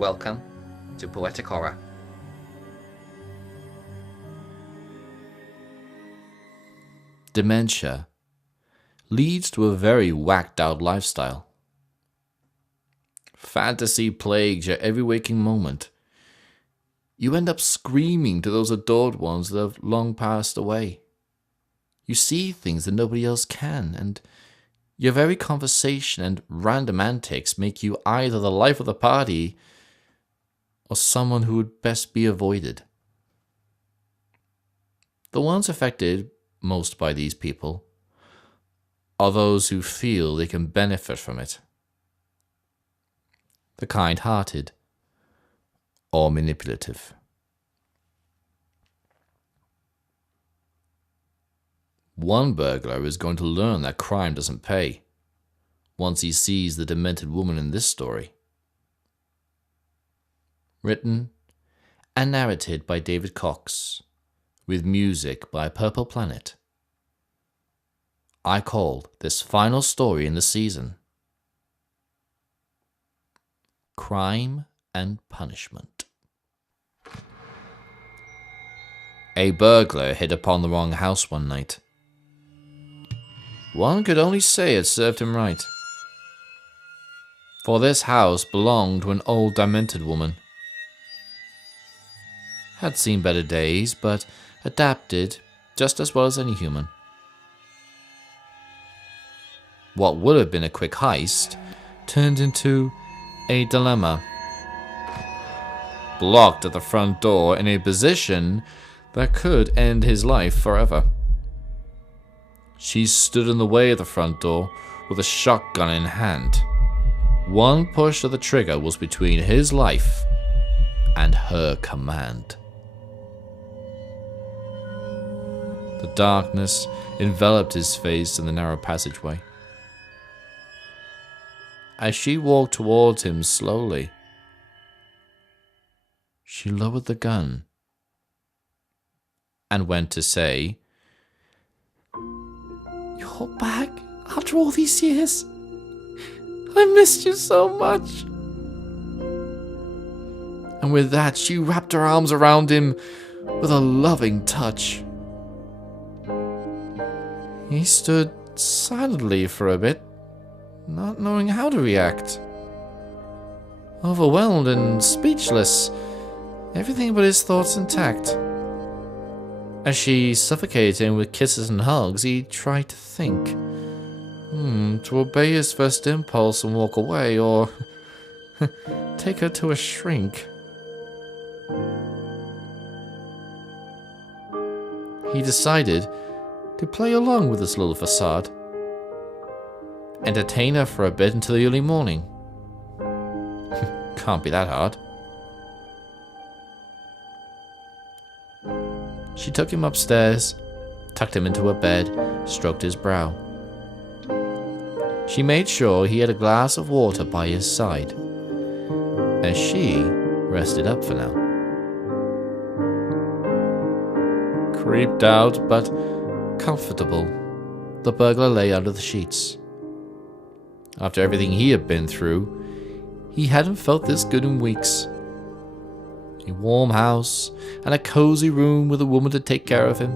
Welcome to Poetic Horror. Dementia leads to a very whacked out lifestyle. Fantasy plagues your every waking moment. You end up screaming to those adored ones that have long passed away. You see things that nobody else can, and your very conversation and random antics make you either the life of the party or someone who would best be avoided. The ones affected most by these people are those who feel they can benefit from it. The kind-hearted or manipulative. One burglar is going to learn that crime doesn't pay once he sees the demented woman in this story. Written and narrated by David Cox, with music by Purple Planet. I called this final story in the season Crime and Punishment. A burglar hit upon the wrong house one night. One could only say it served him right. For this house belonged to an old demented woman. Had seen better days, but adapted just as well as any human. What would have been a quick heist turned into a dilemma. Blocked at the front door in a position that could end his life forever. She stood in the way of the front door with a shotgun in hand. One push of the trigger was between his life and her command. The darkness enveloped his face in the narrow passageway. As she walked towards him slowly, she lowered the gun and went to say, "You're back after all these years. I missed you so much." And with that, she wrapped her arms around him with a loving touch. He stood silently for a bit, not knowing how to react. Overwhelmed and speechless, everything but his thoughts intact. As she suffocated him with kisses and hugs, he tried to think. To obey his first impulse and walk away, or take her to a shrink. He decided to play along with this little facade. Entertain her for a bit until the early morning. Can't be that hard. She took him upstairs, tucked him into her bed, stroked his brow. She made sure he had a glass of water by his side, as she rested up for now. Creeped out, but comfortable, the burglar lay under the sheets. After everything he had been through, he hadn't felt this good in weeks. A warm house and a cozy room with a woman to take care of him,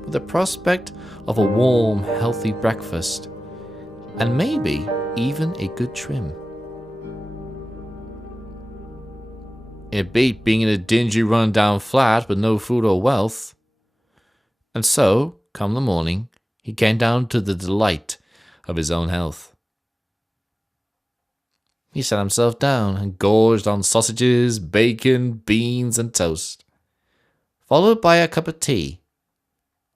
with the prospect of a warm, healthy breakfast, and maybe even a good trim. It beat being in a dingy, run-down flat with no food or wealth. And so, come the morning, he came down to the delight of his own health. He sat himself down and gorged on sausages, bacon, beans, and toast, followed by a cup of tea,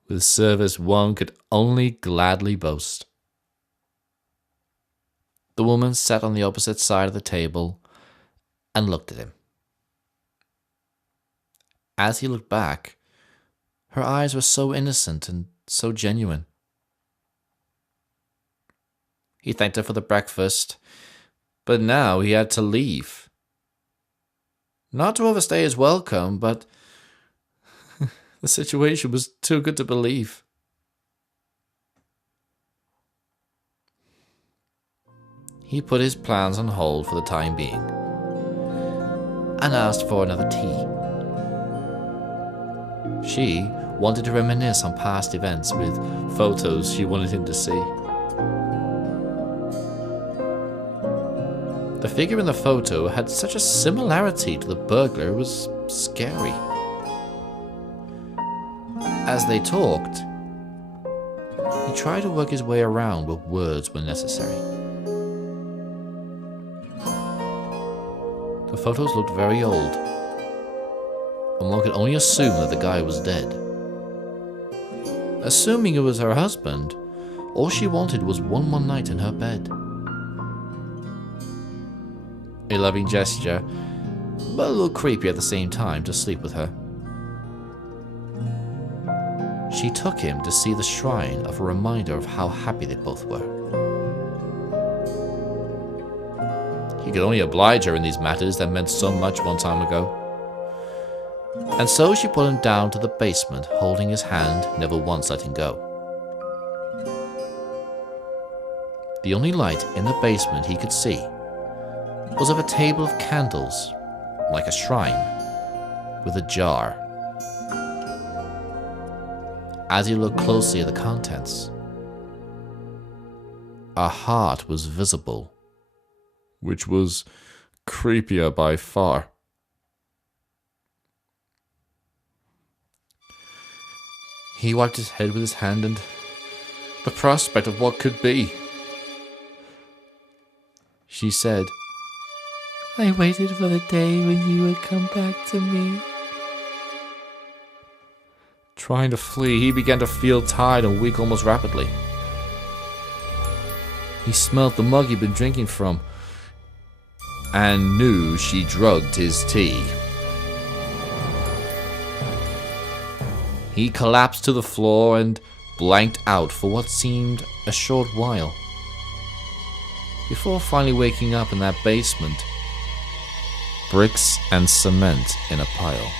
with service one could only gladly boast. The woman sat on the opposite side of the table and looked at him. As he looked back, her eyes were so innocent and so genuine. He thanked her for the breakfast, but now he had to leave. Not to overstay his welcome, but the situation was too good to believe. He put his plans on hold for the time being, and asked for another tea. She wanted to reminisce on past events with photos she wanted him to see. The figure in the photo had such a similarity to the burglar it was scary. As they talked, he tried to work his way around with words when necessary. The photos looked very old, and one could only assume that the guy was dead. Assuming it was her husband, all she wanted was one more night in her bed. A loving gesture, but a little creepy at the same time, to sleep with her. She took him to see the shrine of a reminder of how happy they both were. He could only oblige her in these matters that meant so much one time ago. And so she put him down to the basement, holding his hand, never once letting go. The only light in the basement he could see was of a table of candles, like a shrine, with a jar. As he looked closely at the contents, a heart was visible, which was creepier by far. He wiped his head with his hand, and the prospect of what could be. She said, "I waited for the day when you would come back to me." Trying to flee, he began to feel tired and weak almost rapidly. He smelled the mug he'd been drinking from, and knew she drugged his tea. He collapsed to the floor and blanked out for what seemed a short while, before finally waking up in that basement, bricks and cement in a pile.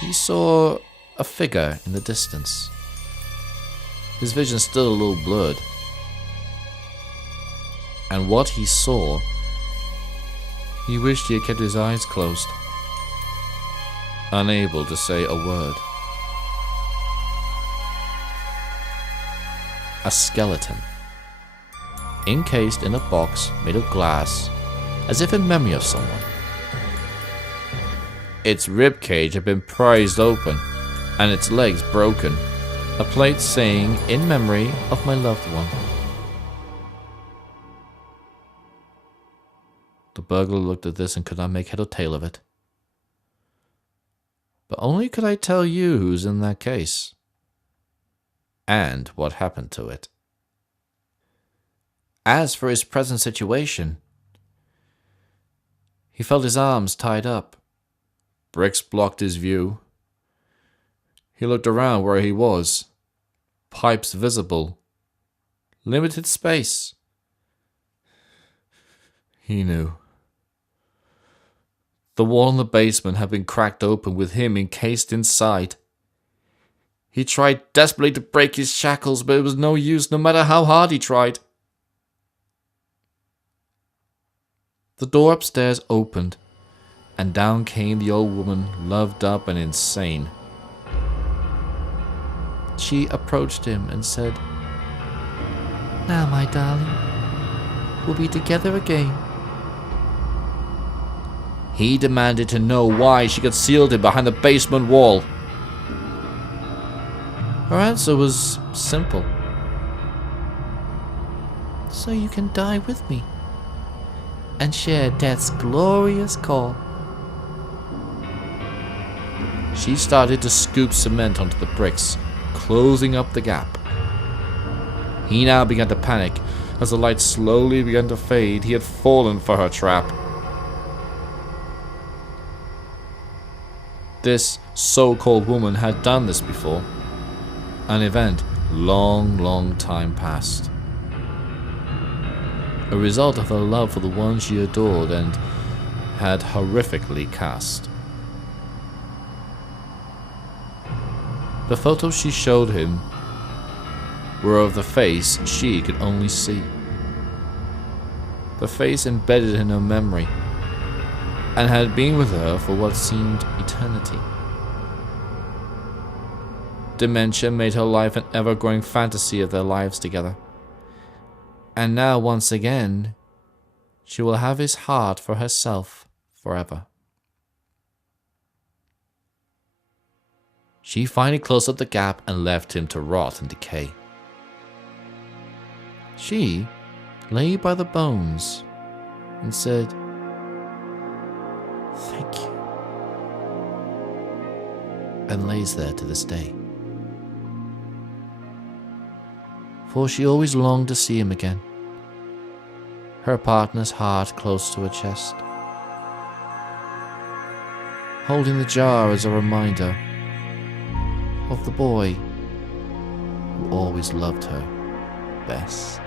He saw a figure in the distance. His vision still a little blurred. And what he saw, he wished he had kept his eyes closed, unable to say a word. A skeleton, encased in a box made of glass, as if in memory of someone. Its rib cage had been prized open, and its legs broken, a plate saying, "In memory of my loved one." The burglar looked at this and could not make head or tail of it. But only could I tell you who's in that case, and what happened to it. As for his present situation, he felt his arms tied up. Bricks blocked his view. He looked around where he was. Pipes visible. Limited space. He knew. The wall in the basement had been cracked open with him encased inside. He tried desperately to break his shackles, but it was no use, no matter how hard he tried. The door upstairs opened, and down came the old woman, loved up and insane. She approached him and said, "Now, my darling, we'll be together again." He demanded to know why she concealed him behind the basement wall. Her answer was simple. "So you can die with me and share death's glorious call." She started to scoop cement onto the bricks, closing up the gap. He now began to panic. As the light slowly began to fade, he had fallen for her trap. This so-called woman had done this before. An event long time past. A result of her love for the one she adored and had horrifically cast. The photos she showed him were of the face she could only see. the face embedded in her memory, and had been with her for what seemed eternity. Dementia made her life an ever-growing fantasy of their lives together. And now, once again, she will have his heart for herself forever. She finally closed up the gap and left him to rot and decay. She lay by the bones and said, "Thank you," and lays there to this day. For she always longed to see him again, her partner's heart close to her chest, holding the jar as a reminder of the boy who always loved her best.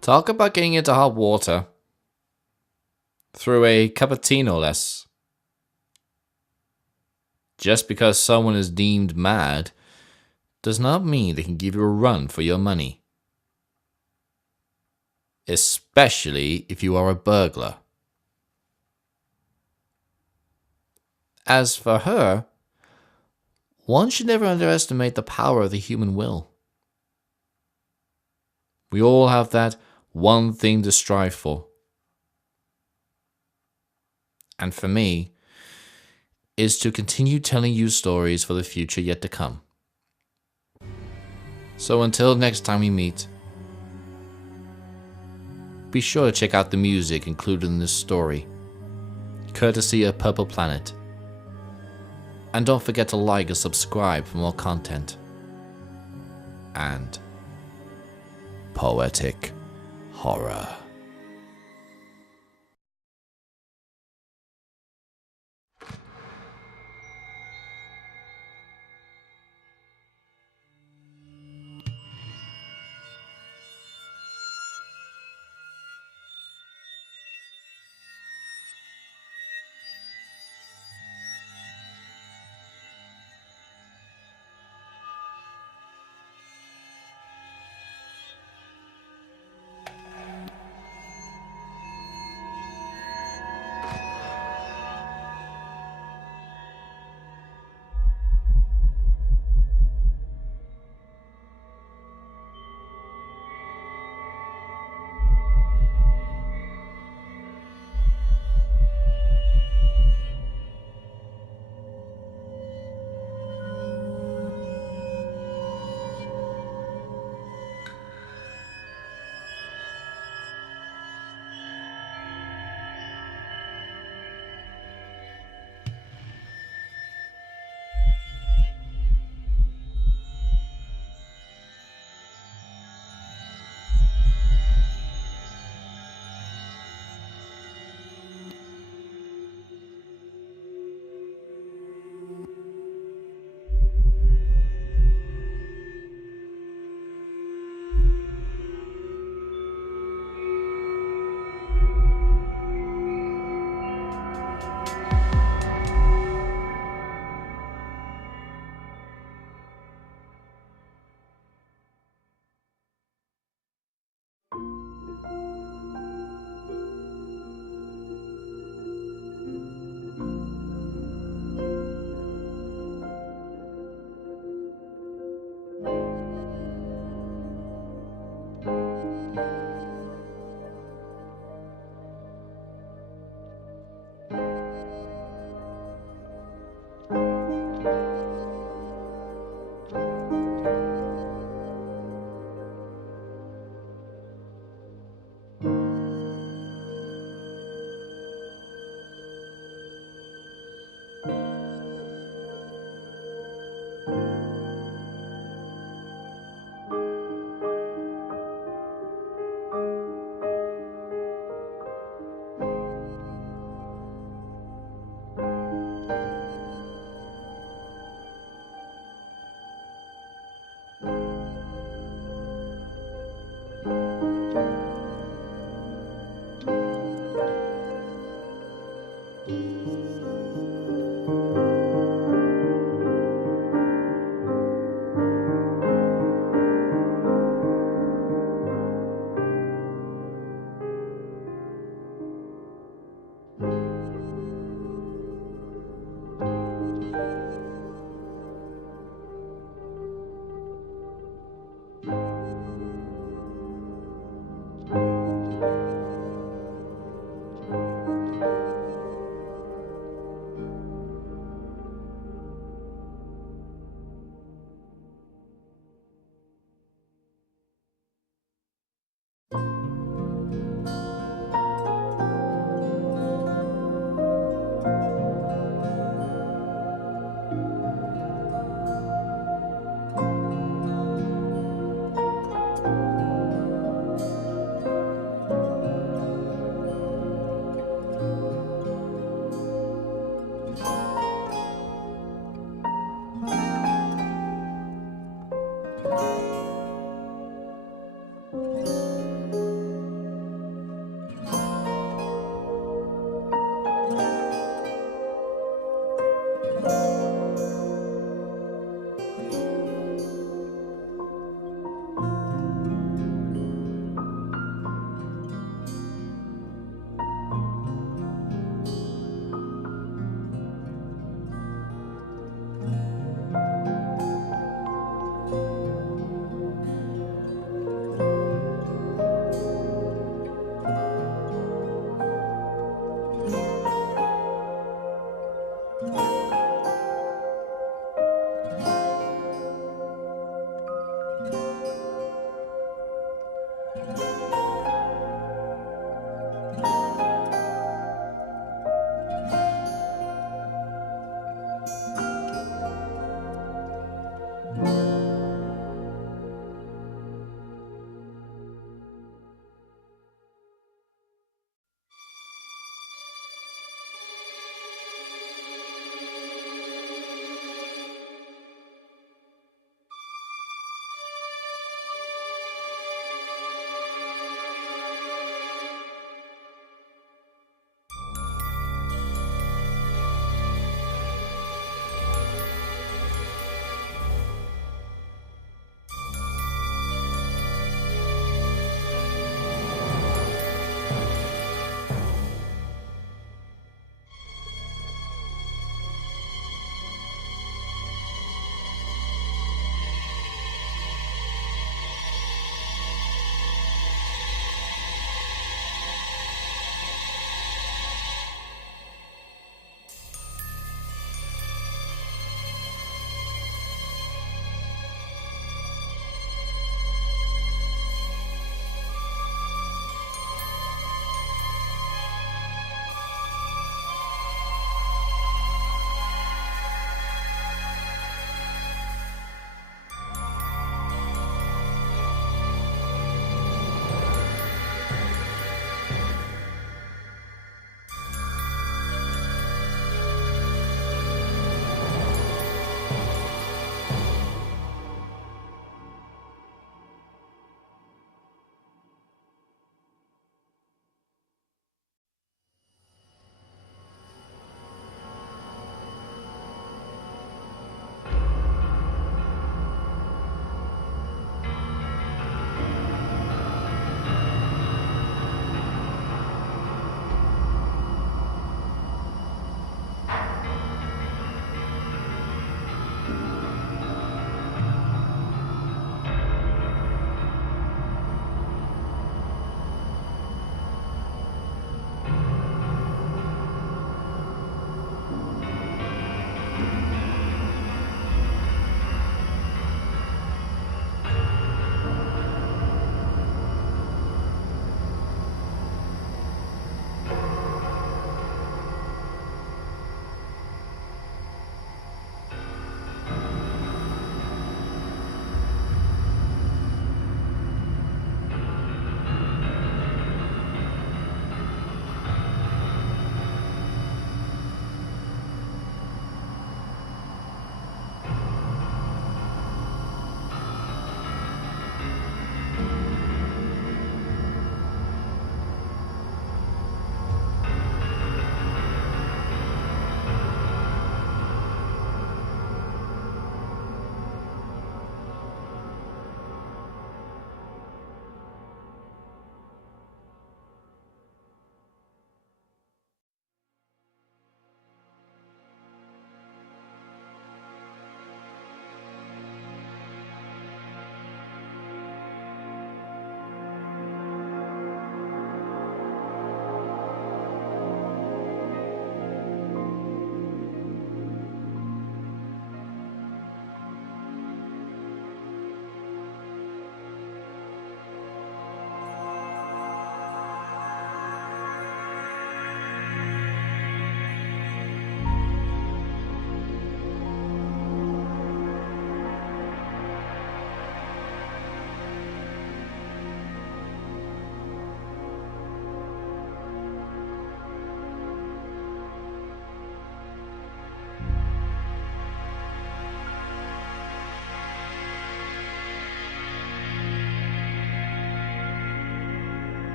Talk about getting into hot water. Through a cup of tea, no less. Just because someone is deemed mad does not mean they can give you a run for your money. Especially if you are a burglar. As for her, one should never underestimate the power of the human will. We all have that one thing to strive for. And for me, is to continue telling you stories for the future yet to come. So until next time we meet, be sure to check out the music included in this story, courtesy of Purple Planet. And don't forget to like and subscribe for more content. And Poetic Horror.